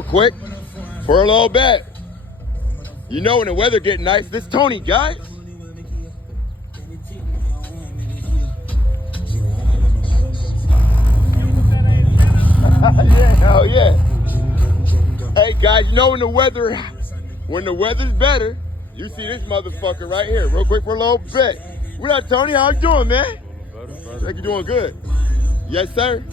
real quick for a little bit. You know when the weather get nice, this Tony, guys. Yeah, hell yeah. Hey guys, you know when the weather's better, you see this motherfucker right here. Real quick for a little bit. What up, Tony? How you doing, man? I think you're doing good. Yes, sir.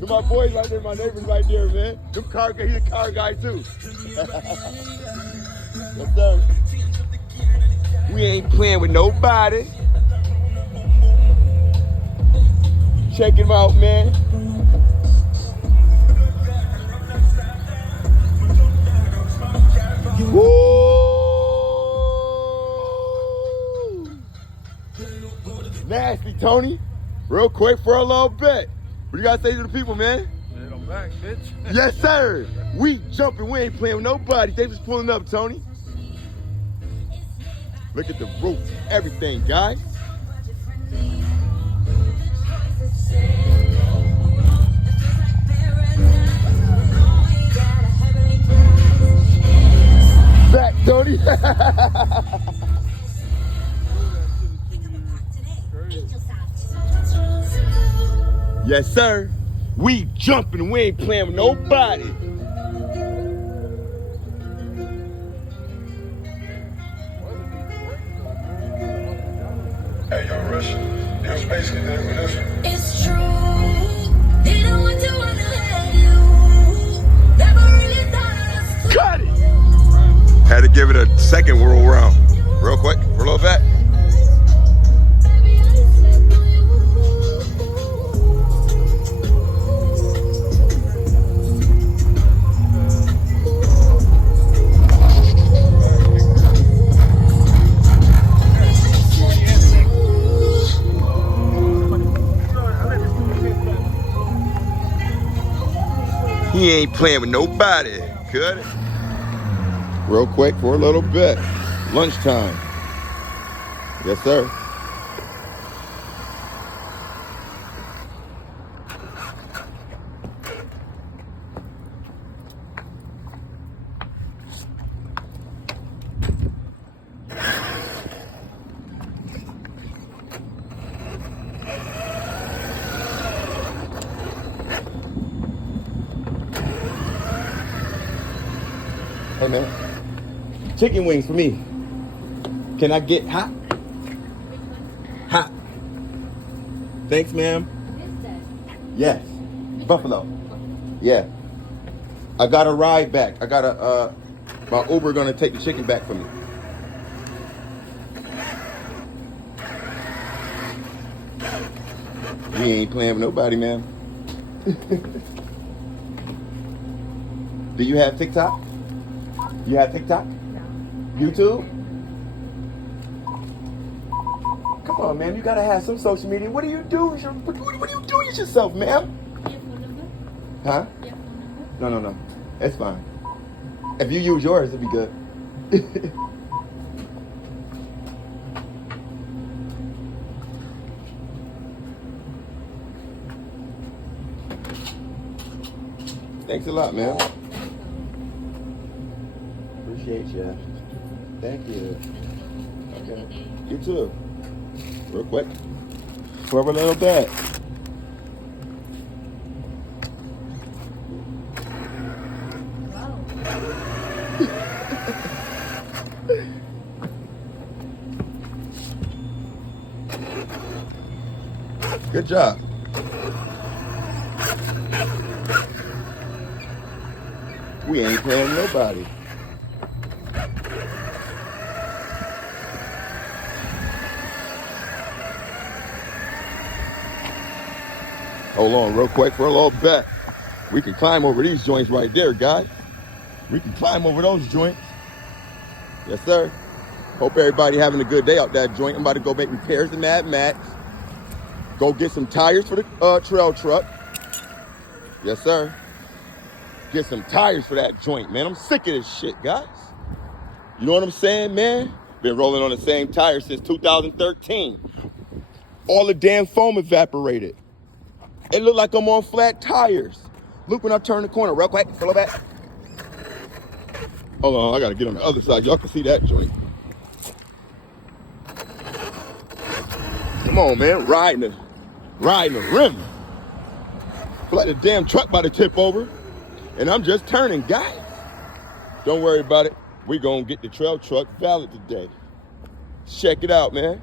To my boys right there, my neighbors right there, man. Them car guy, he's a car guy too. Yes, sir. We ain't playing with nobody. Check him out, man. Woo! Nasty, Tony. Real quick for a little bit. What you gotta say to the people, man? Man, I'm back, bitch. Yes, sir. We jumping. We ain't playing with nobody. They just pulling up, Tony. Look at the roof. Everything, guys. Back, Tony. Yes, sir. We jumping. We ain't playing with nobody. Hey, yo, Rush, it was basically that with this one. It's true. They don't want to have you. Never really thought us. Cut it. Had to give it a second whirl round. Real quick, for a little bit. He ain't playing with nobody. Cut it. Real quick for a little bit. Lunchtime. Yes, sir. Hey man, chicken wings for me. Can I get hot? Hot. Thanks, ma'am. Yes. Buffalo. Yeah. I got a ride back. I got a my Uber gonna take the chicken back for me. We ain't playing with nobody, man. Do you have TikTok? You have TikTok? No. YouTube? Come on, man. You gotta have some social media. What are you doing? What are you doing yourself, ma'am? Your phone number? Huh? Your phone number? No. That's fine. If you use yours, it'd be good. Thanks a lot, man. Appreciate you. Thank you. Okay. You too. Real quick. For a little bit. Wow. Good job. We ain't paying nobody. Hold on real quick for a little bit. We can climb over these joints right there, guys. We can climb over those joints. Yes, sir. Hope everybody having a good day out that joint. I'm about to go make repairs to Mad Max. Go get some tires for the trail truck. Yes, sir. Get some tires for that joint, man. I'm sick of this shit, guys. You know what I'm saying, man? Been rolling on the same tires since 2013. All the damn foam evaporated. It looked like I'm on flat tires. Look when I turn the corner real quick. Pull it back. Hold on, I gotta get on the other side. Y'all can see that joint. Come on, man. Riding the rim. Feel like the damn truck about to tip over. And I'm just turning, guys. Don't worry about it. We gonna get the trail truck valid today. Check it out, man.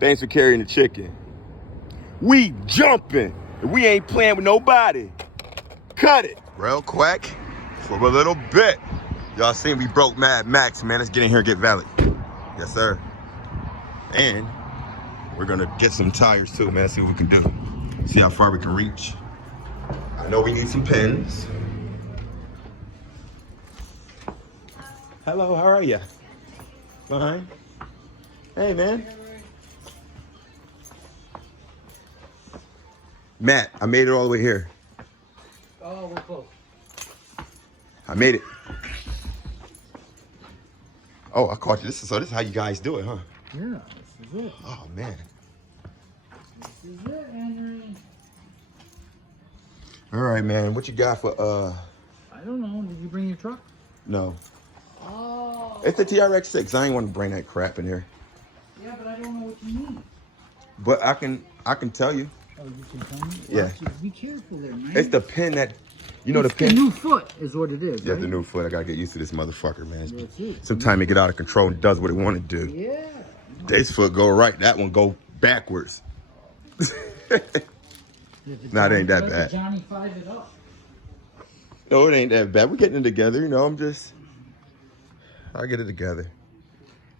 Thanks for carrying the chicken. We jumping. We ain't playing with nobody. Cut it. Real quick for a little bit. Y'all seen we broke Mad Max, man. Let's get in here and get valid. Yes, sir. And we're gonna get some tires too, man. See what we can do. See how far we can reach. I know we need some pins. Hello, how are you? Fine. Hey, man. Matt, I made it all the way here. Oh, we're close. I made it. Oh, I caught you. This is how you guys do it, huh? Yeah, this is it. Oh, man. This is it, Henry. All right, man. What you got for, I don't know. Did you bring your truck? No. Oh. It's the TRX-6. I ain't want to bring that crap in here. Yeah, but I don't know what you need. But I can tell you. Oh, you can tell me? Yeah. Actually, be careful there, man. It's the pin that, you know, It's the pin. the new foot is what it is, Yeah, right? the new foot. I gotta get used to this motherfucker, man. That's it. Sometimes it get out of control and does what it want to do. Yeah. This foot go right, that one go backwards. Nah, it ain't that bad. Johnny 5 it up. No, it ain't that bad. We're getting it together, you know. I'll get it together.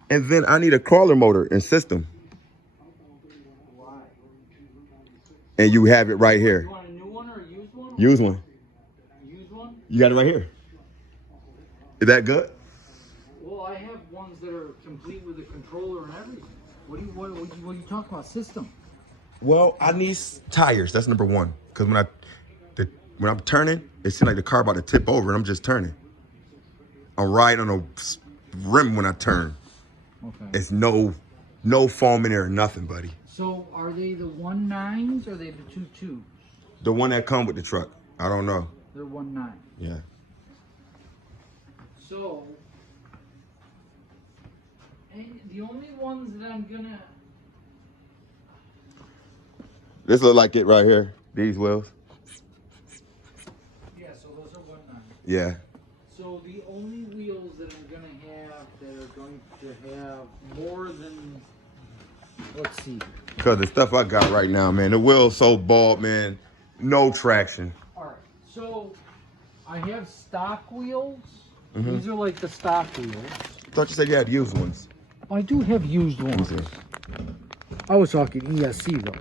And then I need a crawler motor and system. Why? And you have it right You here. want a new one or a used one? Use one. Used one? You got it right here. Is that good? Well, I have ones that are complete with a controller and everything. What are you talking about? System? Well, I need tires. That's number one. Because when I'm turning, it seems like the car about to tip over and I'm just turning. I'm riding on a rim when I turn. Okay. It's no foam in there or nothing, buddy. So are they the 1.9s or are they the 2.2s? The one that come with the truck. I don't know. They're 1.9. Yeah. So, and the only ones that I'm gonna... This look like it right here. These wheels. Yeah, so those are 1.9. Yeah. So the only wheels that I'm gonna have that are going to have more than... Let's see. Because the stuff I got right now, man, the wheel's so bald, man. No traction. All right, so I have stock wheels. Mm-hmm. These are like the stock wheels. I thought you said you had used ones. I do have used ones. Okay. I was talking ESC though.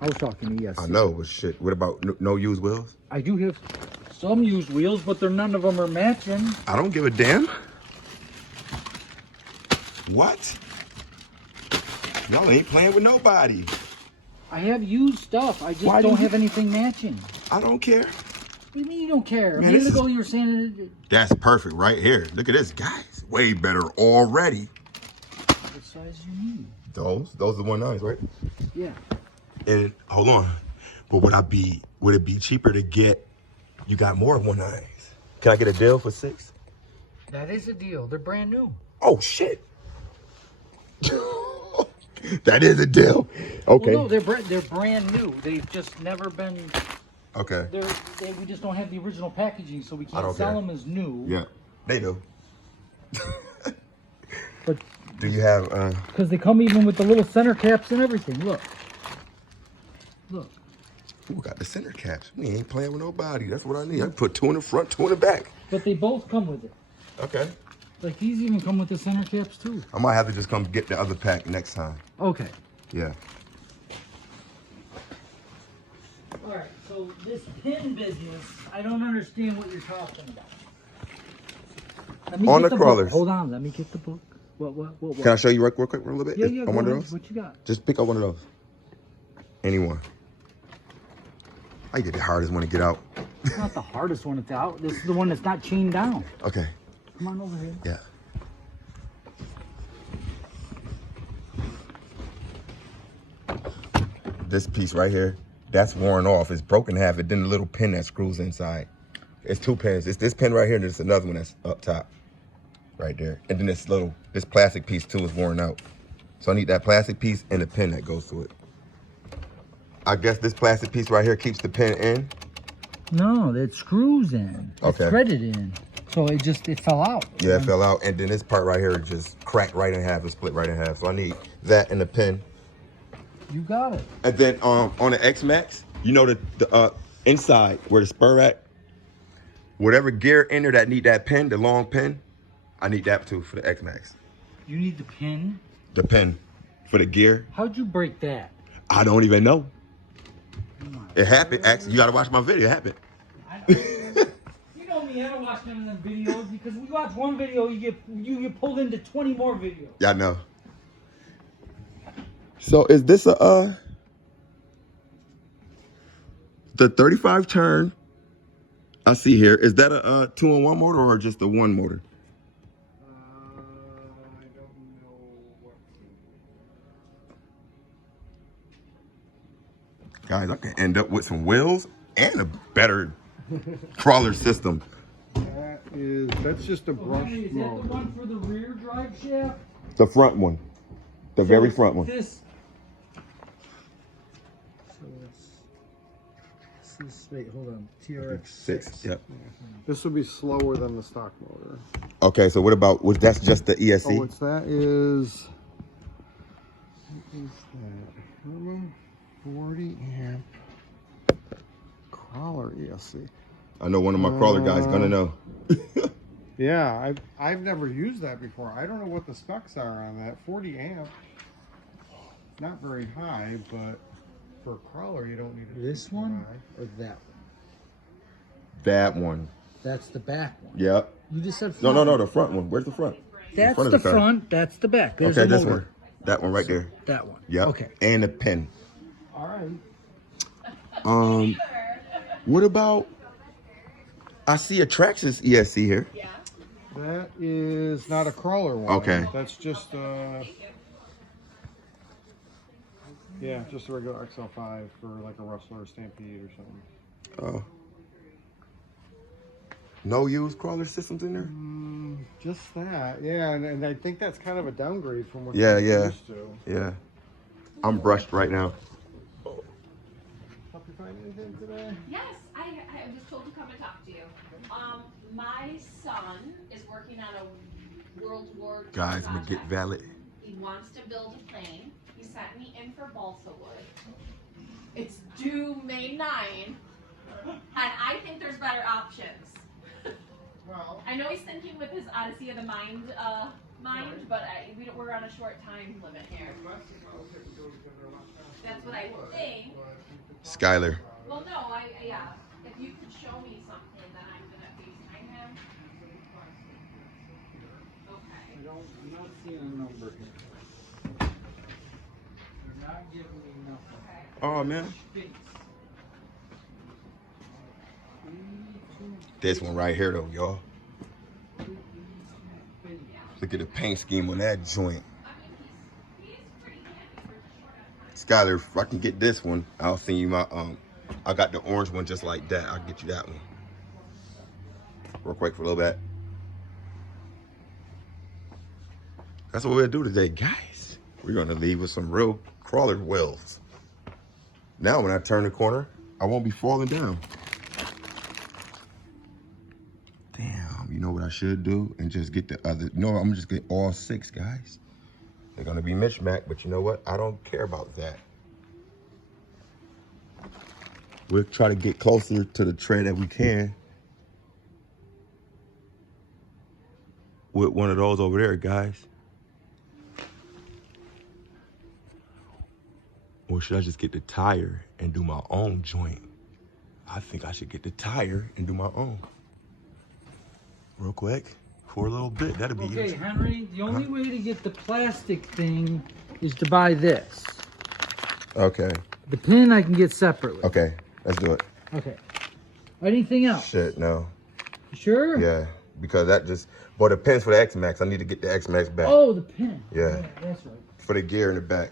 I was talking ESC. I know, but shit. What about no used wheels? I do have some used wheels, but none of them are matching. I don't give a damn. What? Y'all ain't playing with nobody. I have used stuff. I just Why don't do you- have anything matching. I don't care. What do you mean you don't care? A Man, minute this ago is- you were saying That's perfect right here. Look at this, guys. Way better already. what size you need. Those are the 1.9s, right? Yeah. And hold on. But would it be cheaper to get, you got more 1.9s? Can I get a deal for 6? That is a deal. They're brand new. Oh shit. That is a deal. Okay. Well, no, they're brand new. They've just never been. Okay. We just don't have the original packaging, so we I can't don't sell care. them as new. Yeah. They do. But Do you have because they come even with the little center caps and everything. Look. Look. who got the center caps? We ain't playing with nobody. That's what I need. I put 2 in the front, 2 in the back. But they both come with it. Okay. Like these even come with the center caps too. I might have to just come get the other pack next time. Okay. Yeah. All right. So this pin business, I don't understand what you're talking about. Let me On get the book. crawlers. Hold on. Let me get the book. What? Can I show you real quick, real little bit? Yeah, yeah. On Go one of ahead. those? What you got? Just pick up one of those. Anyone. I get the hardest one to get out. It's not the hardest one to out. This is the one that's not chained down. Okay. Come on over here. Yeah. this piece right here, that's worn off. It's broken in half. And then the little pin that screws inside. It's 2 pins. It's this pin right here, and there's another one that's up top, right there. And then this plastic piece too is worn out. So I need that plastic piece and the pin that goes to it. I guess this plastic piece right here keeps the pin in. No, it screws in. It's Okay. threaded in. So it fell out. Yeah, it fell out. And then this part right here just cracked right in half and split right in half. So I need that and the pin. You got it. And then on the X-Max, you know the inside where the spur at, whatever gear in there that need that pin, the long pin, I need that too for the X-Max. You need the pin? The pin for the gear. How'd you break that? I don't even know. It happened. Actually, you gotta watch my video. It happened. I know. You know me, I don't watch none of them videos because we watch one video, you get pulled into 20 more videos. Yeah, I know. So is this the 35 turn I see here, is that a 2-in-1 motor or just a 1 motor? I don't know what. Guys, I can end up with some wheels and a better crawler system. That's just a brush Henry, is that motor. the one for the rear drive shaft? The front one. The very front one. This. Wait, hold on. TRX-6. Yep. This will be slower than the stock motor. Okay, so what about, that's just the ESC? Oh, what is that? Remember? 40 amp crawler ESC. I know one of my crawler guys gonna know. Yeah, I've never used that before. I don't know what the specs are on that. 40 amp. Not very high, but for a crawler you don't need it. This one or that one? That one. That's the back one. Yep. You just said No, front. no, the front one. Where's the front? That's front the of the car. front. That's the back. There's Okay, the this motor. one. That one right there. That one. Yep. Okay. And the pin. All right. What about, I see a Traxxas ESC here. That is not a crawler one. Okay. That's just yeah, just a regular XL5 for like a Rustler or Stampede or something. Oh. No used crawler systems in there? Just that, yeah, and I think that's kind of a downgrade from what Yeah, you're yeah. used to. Yeah. I'm brushed right now. Help you find anything today? Yes, I was told to come and talk to you. My son is working on a World War II Guys, I'm gonna get project. valid. He wants to build a plane. He sent me in for balsa wood. It's due May 9, and I think there's better options. Well, I know he's thinking with his Odyssey of the Mind, but we're on a short time limit here. That's what I think. Skylar. Well, no, yeah. If you could show me something, then I'm gonna FaceTime him. Okay. I'm not seeing a number here. You're not giving me nothing. Oh, man. This one right here, though, y'all. Look at the paint scheme on that joint. Skylar, if I can get this one, I'll send you my, I got the orange one just like that. I'll get you that one. Real quick for a little bit. That's what we're gonna do today, guys. We're gonna leave with some real crawler wheels. Now when I turn the corner, I won't be falling down. Damn, you know what I should do? And just get the other, no, I'm gonna just get all 6, guys. They're gonna be mismatched, but you know what? I don't care about that. We'll try to get closer to the tread that we can with one of those over there, guys. Or should I just get the tire and do my own joint? I think I should get the tire and do my own. Real quick, for a little bit, that'd be Okay, easy. Henry, the only way to get the plastic thing is to buy this. Okay, The pin I can get separately. okay, let's do it. Okay. Anything else? Shit, no, You sure? yeah, because that just, but the pins for the X-Max, I need to get the X-Max back. Oh, the pin. Yeah. That's right. For the gear in the back.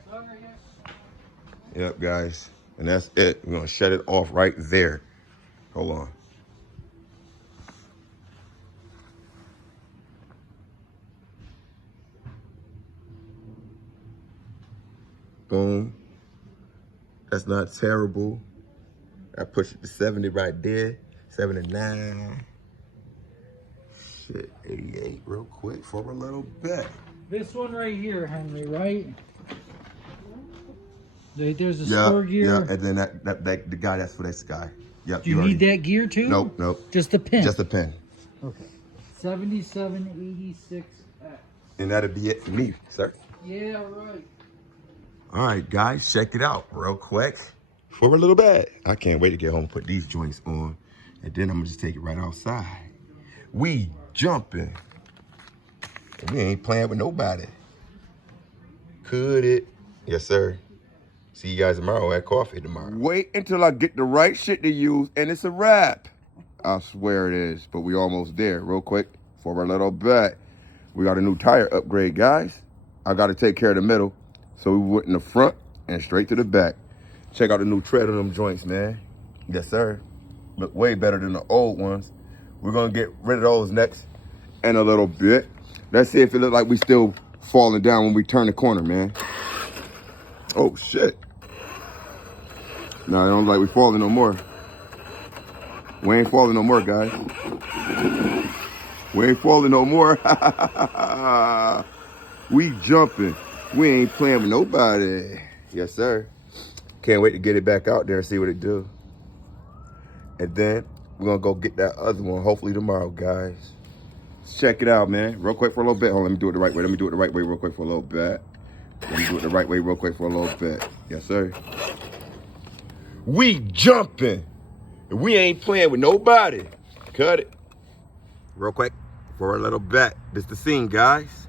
Yep, guys. And that's it. We're gonna shut it off right there. Hold on. Boom. That's not terrible. I push it to 70 right there. 79. Shit, 88 real quick for a little bit. This one right here, Henry, right? There's a spur gear. Yeah, and then that the guy, that's for this guy. Yep. Do you need that gear too? Nope. Just a pin. Just a pin. Okay. 7786X. And that'll be it for me, sir. Yeah, right. All right, guys, check it out real quick for a little bit. I can't wait to get home and put these joints on. And then I'm gonna just take it right outside. We jumping. And we ain't playing with nobody. Could it? Yes, sir. See you guys tomorrow at coffee tomorrow. Wait until I get the right shit to use and it's a wrap. I swear it is, but we almost there. Real quick, for a little bit. We got a new tire upgrade, guys. I got to take care of the middle. So we went in the front and straight to the back. Check out the new tread on them joints, man. Yes, sir. Look way better than the old ones. We're going to get rid of those next in a little bit. Let's see if it look like we still falling down when we turn the corner, man. Oh, shit. No, it don't look like we falling no more. We ain't falling no more, guys. We ain't falling no more. We jumping. We ain't playing with nobody. Yes, sir. Can't wait to get it back out there and see what it do. And then we're gonna go get that other one hopefully tomorrow, guys. Let's check it out, man. Real quick for a little bit. Hold on, let me do it the right way. Let me do it the right way real quick for a little bit. Let me do it the right way real quick for a little bit. Yes, sir. We jumping. We ain't playing with nobody. Cut it. Real quick for a little bit. This the scene, guys.